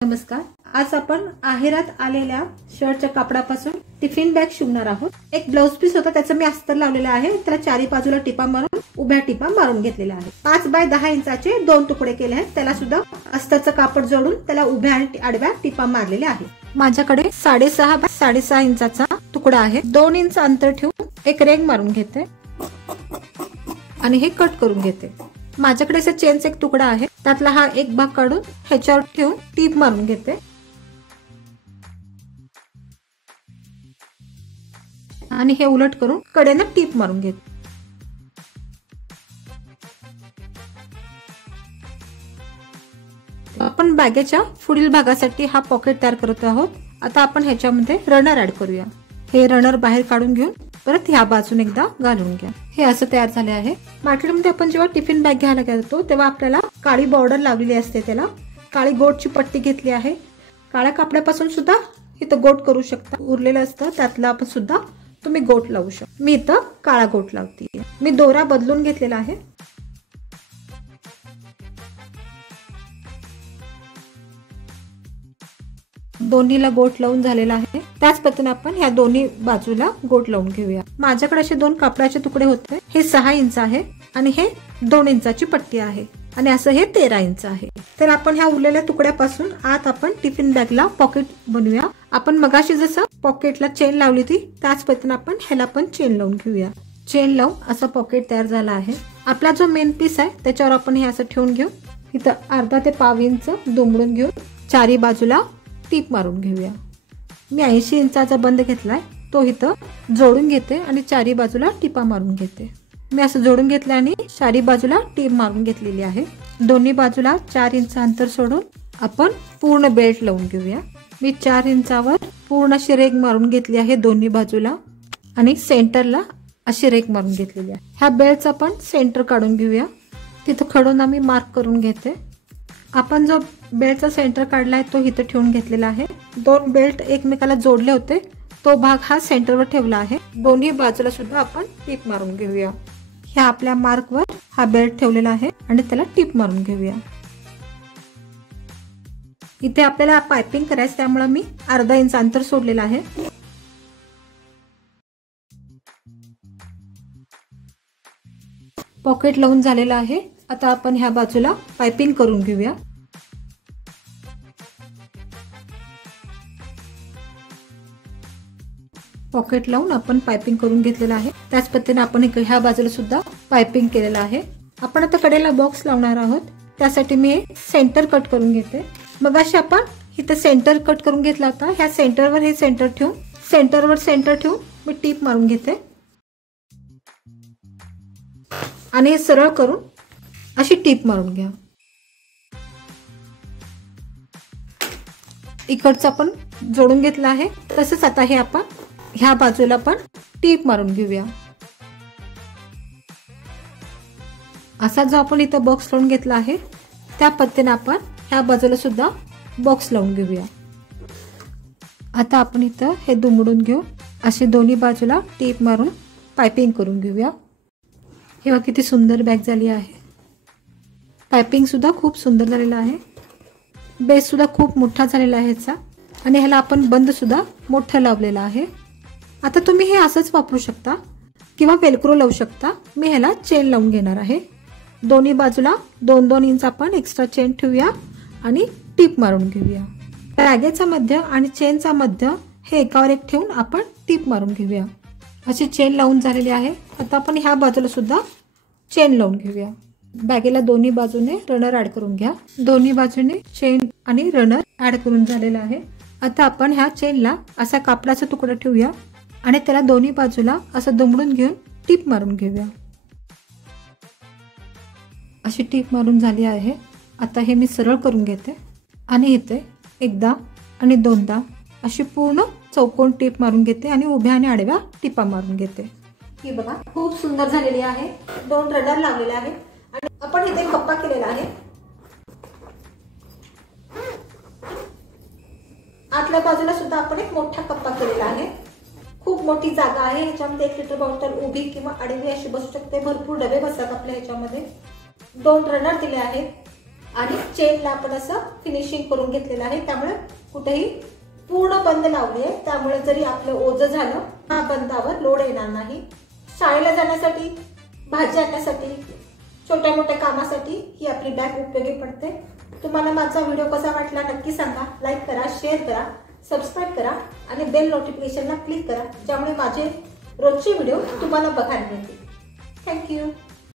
नमस्कार. आज आपण आहेरात आलेल्या शर्टच्या कापडापासून टिफिन बॅग शिवणार आहोत. एक ब्लाउज पीस होता, त्याचं मी अस्तर लावलेलं आहे. त्याला चारी बाजूला टिपा मारून उभ्या टिपा मारून घेतलेल्या आहेत. 5 बाय 10 इंचाचे 2 तुकडे केले आहेत. त्याला सुद्धा अस्तरचं कापड जोडून त्याला उभ्या आणि आडव्या टिपा मारलेल्या आहेत. माझ्याकडे 6.5 बाय 6.5 इंचाचा तुकडा आहे. 2 इंच अंतर ठेवून एक रेघ मारून घेते आणि हे कट करून घेते. माझ्याकडे असा चेनचा एक तुकडा आहे, त्यातला हा एक भाग काढून ह्याच्यावर ठेवून टीप मारून घेते आणि हे उलट करून कडेनं टीप मारून घेते. आपण बॅगेच्या पुढील भागासाठी हा पॉकेट तयार करत आहोत. आता आपण ह्याच्यामध्ये रनर ऍड करूया. हे रनर बाहेर काढून घेऊन परत ह्या बाजून एकदा घालून घ्या. हे असं तयार झाले आहे. मार्केटमध्ये आपण जेव्हा टिफिन बॅग घ्यायला गेलो तेव्हा आपल्याला काळी बॉर्डर लावलेली असते, त्याला काळी गोटची पट्टी घेतली आहे. काळ्या कापडापासून सुद्धा इथं गोट करू शकता. उरलेलं असतं त्यातलं आपण सुद्धा तुम्ही गोट लावू शकता. मी इथं काळा गोट लावते. मी दोरा बदलून घेतलेला आहे. दोन्हीला गोट लावून झालेला आहे. त्याच पद्धतीने आपण ह्या दोन्ही बाजूला गोट लावून घेऊया. माझ्याकडे असे 2 कापडाचे तुकडे होते. हे 6 इंच आहे आणि हे 2 इंचाची पट्टी आहे आणि असं हे 13 इंच आहे. तर आपण ह्या उरलेल्या तुकड्यापासून आत आपण टिफिन बॅगला पॉकेट बनवूया. आपण मगाशी जसं पॉकेटला चेन लावली होती त्याच पद्धतीने आपण ह्याला पण चेन लावून घेऊया. चेन लावून असं पॉकेट तयार झाला आहे. आपला जो मेन पीस आहे त्याच्यावर आपण हे असं ठेवून घेऊ. इथं अर्धा ते पाव इंच दुमडून घेऊन चारी बाजूला टीप मारून घेऊया. मी 80 इंचाचा बंद घेतलाय, तो इथं जोडून घेते आणि चारी बाजूला टिपा मारून घेते. मी असं जोडून घेतलं आणि चारी बाजूला टीप मारून घेतलेली आहे. दोन्ही बाजूला 4 इंच अंतर सोडून आपण पूर्ण बेल्ट लावून घेऊया. मी 4 इंचावर पूर्ण अशी रेघ मारून घेतली आहे दोन्ही बाजूला आणि सेंटरला अशी रेघ मारून घेतलेली आहे. ह्या बेल्टचा आपण सेंटर काढून घेऊया. तिथं खडून आम्ही मार्क करून घेते. आपण जो बेल्टचा सेंटर काढलाय तो इथं ठेवून घेतलेला आहे. 2 बेल्ट एकमेकाला जोडले होते, तो भाग हा सेंटरवर ठेवला आहे. दोन्ही बाजूला सुद्धा आपण टीप मारून घेऊया. ह्या आपल्या मार्कवर हा बेल्ट ठेवलेला आहे आणि त्याला टीप मारून घेऊया. इथे आपल्याला पायपिंग करायचं, त्यामुळे मी अर्धा इंच अंतर सोडलेलं आहे. पॉकेट लावून झालेला आहे. आता आपण ह्या बाजूला पायपिंग करून घेऊया. पॉकेट लावून आपण पायपिंग करून घेतलेलं आहे. त्याच पद्धतीने आपण ह्या बाजूला सुद्धा पायपिंग केलेलं आहे. आपण आता कडेला बॉक्स लावणार आहोत, त्यासाठी मी सेंटर कट करून घेते. मग अशी आपण इथं सेंटर कट करून घेतला होता. ह्या सेंटरवर हे सेंटर ठेवून सेंटरवर सेंटर ठेवून मी टीप मारून घेते आणि हे सरळ करून अशी टीप मारून घ्या. इकडचं आपण जोडून घेतलं आहे. तसंच आता हे आपण ह्या बाजूला पण टीप मारून घेऊया. असा जो आपण इथं बॉक्स लावून घेतला आहे त्या पद्धतीने आपण ह्या बाजूला सुद्धा बॉक्स लावून घेऊया. आता आपण इथं हे दुमडून घेऊन अशी दोन्ही बाजूला टीप मारून पायपिंग करून घेऊया. हे बघा किती सुंदर बॅग झाली आहे. पायपिंग सुद्धा खूप सुंदर झालेला आहे. बेस सुद्धा खूप मोठा झालेला आहे ह्याचा आणि ह्याला आपण बंद सुद्धा मोठं लावलेला आहे. आता तुम्ही हे असंच वापरू शकता किंवा वेलक्रो लावू शकता. मी ह्याला चेन लावून घेणार आहे. दोन्ही बाजूला 2-2 इंच आपण एक्स्ट्रा चेन ठेवूया आणि टीप मारून घेऊया. बॅगेचा मध्य आणि चेनचा मध्य हे एकावर एक ठेवून आपण टीप मारून घेऊया. अशी चेन लावून झालेली आहे. आता आपण ह्या बाजूला सुद्धा चेन लावून घेऊया. बॅगेला दोन्ही बाजूने रनर ऍड करून घ्या. दोन्ही बाजूने चेन आणि रनर ऍड करून झालेला आहे. आता आपण ह्या चेनला असा कापडाचा तुकडा ठेवूया आणि त्याला दोन्ही बाजूला असं दुमडून घेऊन टीप मारून घेऊया. अशी टीप मारून झाली आहे. आता हे मी सरळ करून घेते आणि इथे एकदा आणि दोनदा अशी पूर्ण चौकोन टीप मारून घेते आणि उभ्या आणि आडव्या टिपा मारून घेते. ही बघा खूप सुंदर झालेली आहे. 2 रनर लावलेले आहेत आणि आपण इथे कप्पा केलेला आहे. आतल्या बाजूला सुद्धा आपण एक मोठा कप्पा केलेला आहे. खूप मोठी जागा आहे. ह्याच्यामध्ये 1 लिटर बॉटल उभी किंवा आडवी अशी बसू शकते. भरपूर डबे बसतात आपल्या ह्याच्यामध्ये. 2 रनर दिले आहेत आणि चेनला आपण असं फिनिशिंग करून घेतलेलं आहे, त्यामुळे कुठेही पूर्ण बंद लावली आहे, त्यामुळे जरी आपलं ओझं झालं हा बंदावर लोड येणार नाही. शाळेला जाण्यासाठी, भाजी आणण्यासाठी, छोट्या मोठ्या कामासाठी ही आपली बॅग उपयोगी पडते. तुम्हाला माझा व्हिडिओ कसा वाटला नक्की सांगा. लाईक करा, शेअर करा, सबस्क्राईब करा आणि बेल नोटिफिकेशनला क्लिक करा, ज्यामुळे माझे रोजचे व्हिडिओ तुम्हाला बघायला मिळतील. थँक्यू.